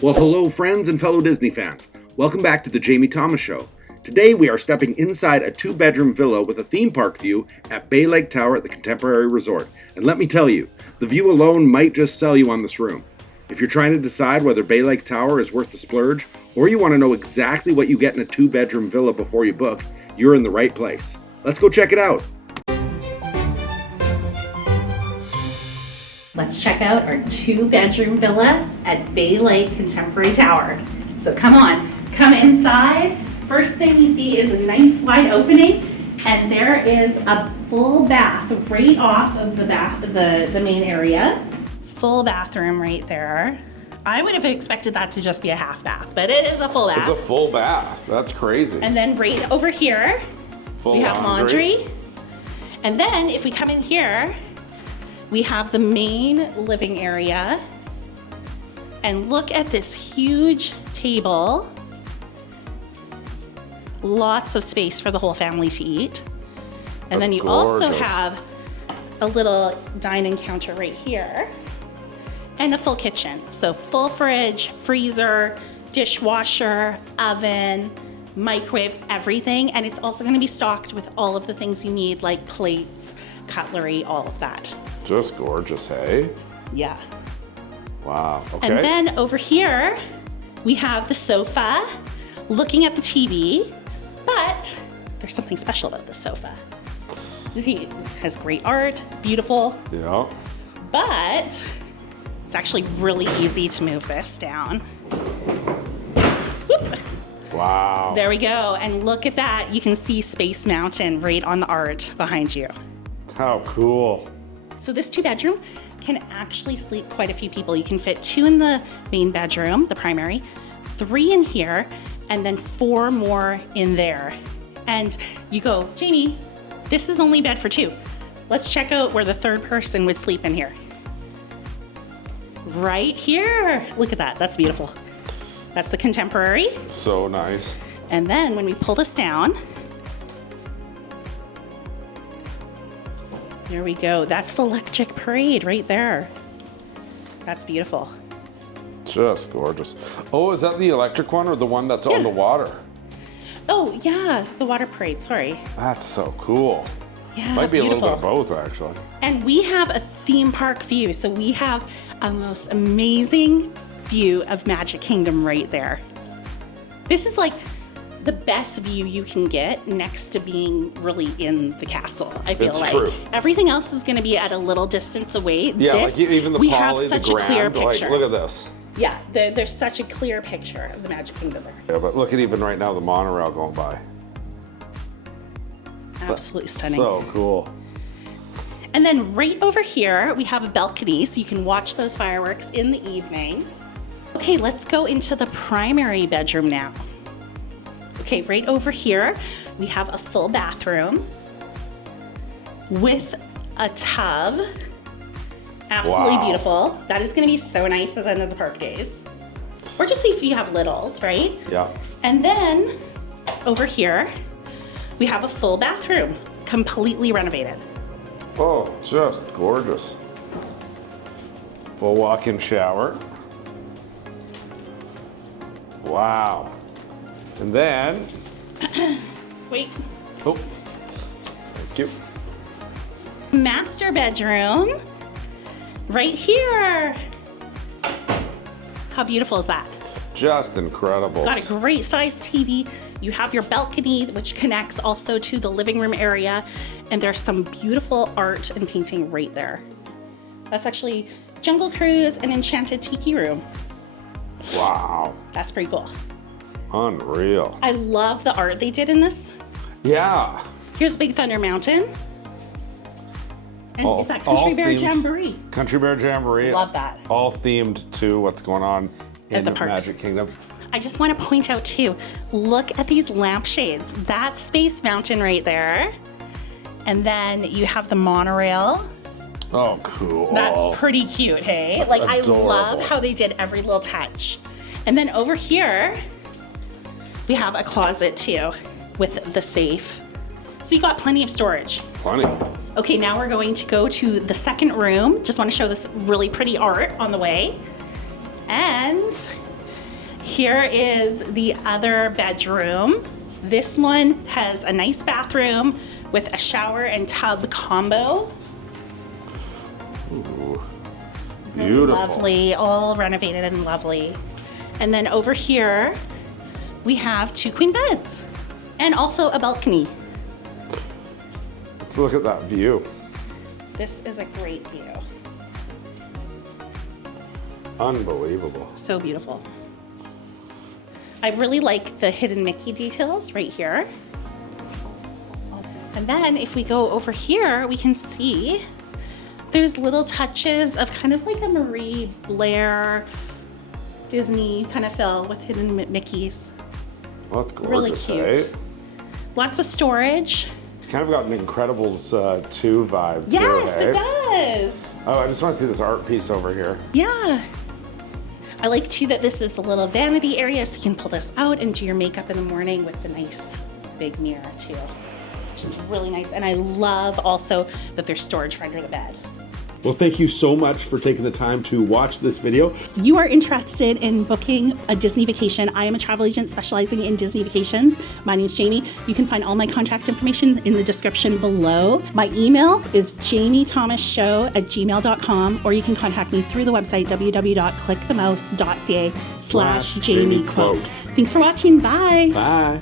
Well, hello friends and fellow Disney fans. Welcome back to the Jamie Thomas Show. Today we are stepping inside a 2-bedroom villa with a theme park view at Bay Lake Tower at the Contemporary Resort. And let me tell you, the view alone might just sell you on this room. If you're trying to decide whether Bay Lake Tower is worth the splurge, or you want to know exactly what you get in a 2-bedroom villa before you book, you're in the right place. Let's go check it out. Let's check out our 2-bedroom villa at Bay Lake Contemporary Tower. So come on, come inside. First thing you see is a nice wide opening, and there is a full bath right off of the main area. Full bathroom right there. I would have expected that to just be a half bath, but it is a full bath. It's a full bath. That's crazy. And then right over here, we have laundry. And then if we come in here, we have the main living area, and look at this huge table. Lots of space for the whole family to eat. And then you also have a little dining counter right here and a full kitchen. So full fridge, freezer, dishwasher, oven, microwave, everything. And it's also gonna be stocked with all of the things you need, like plates, cutlery, all of that. Just gorgeous, hey? Yeah. Wow, okay. And then over here, we have the sofa, looking at the TV, but there's something special about this sofa. You see, it has great art, it's beautiful. Yeah. But it's actually really easy to move this down. Whoop. Wow. There we go, and look at that. You can see Space Mountain right on the art behind you. How cool. So this 2-bedroom can actually sleep quite a few people. You can fit 2 in the main bedroom, the primary, 3 in here, and then 4 more in there. And you go, Jamie, this is only bed for 2. Let's check out where the 3rd person would sleep in here. Right here. Look at that, that's beautiful. That's the Contemporary. So nice. And then when we pull this down, there we go. That's the Electric Parade right there. That's beautiful. Just gorgeous. Oh, is that the electric one or the one that's on the water? Oh, yeah, the water parade, sorry. That's so cool. Yeah, Might be beautiful. a little bit of both, actually. And we have a theme park view. So we have a most amazing view of Magic Kingdom right there. This is like the best view you can get next to being really in the castle, I feel It's like. true. Everything else is gonna be at a little distance away. Yeah, this, like even the we Poly, have the such a Grand, clear picture. like, look at this. Yeah, there's such a clear picture of the Magic Kingdom there. Yeah, but look at even right now the monorail going by. Absolutely stunning. So cool. And then right over here, we have a balcony so you can watch those fireworks in the evening. Okay, let's go into the primary bedroom now. Okay, right over here, we have a full bathroom with a tub. Absolutely beautiful. That is gonna be so nice at the end of the park days. Or just if you have littles, right? Yeah. And then over here, we have a full bathroom, completely renovated. Oh, just gorgeous. Full walk-in shower. Wow. And then, Wait. oh, thank you. Master bedroom, right here. How beautiful is that? Just incredible. Got a great sized TV. You have your balcony, which connects also to the living room area. And there's some beautiful art and painting right there. That's actually Jungle Cruise and Enchanted Tiki Room. Wow. That's pretty cool. Unreal. I love the art they did in this. Yeah. Here's Big Thunder Mountain. And All- is that Country all Bear themed- Jamboree? Country Bear Jamboree. Love that. All themed to what's going on in the parks. Magic Kingdom. I just want to point out too, look at these lampshades. That's Space Mountain right there. And then you have the monorail. Oh, cool. That's pretty cute, hey? That's like adorable. I love how they did every little touch. And then over here, we have a closet too with the safe. So you got plenty of storage. Plenty. Okay, now we're going to go to the second room. Just want to show this really pretty art on the way. And Here is the other bedroom. This one has a nice bathroom with a shower and tub combo. Ooh, Really beautiful. lovely, all renovated and lovely. And then over here, we have 2 queen beds and also a balcony. Let's look at that view. This is a great view. Unbelievable. So beautiful. I really like the hidden Mickey details right here. And then if we go over here, we can see there's little touches of kind of like a Marie Blair Disney kind of feel with hidden Mickeys. Well, that's gorgeous, Really cute. eh? Lots of storage. It's kind of got an Incredibles 2 vibe Yes, to it, it eh? does. Oh, I just want to see this art piece over here. Yeah. I like too that this is a little vanity area so you can pull this out and do your makeup in the morning with the nice big mirror too. Which is really nice. And I love also that there's storage right under the bed. Well, thank you so much for taking the time to watch this video. You are interested in booking a Disney vacation. I am a travel agent specializing in Disney vacations. My name is Jamie. You can find all my contact information in the description below. My email is jamiethomasshow@gmail.com, or you can contact me through the website www.clickthemouse.ca/JamieQuote. Thanks for watching. Bye. Bye.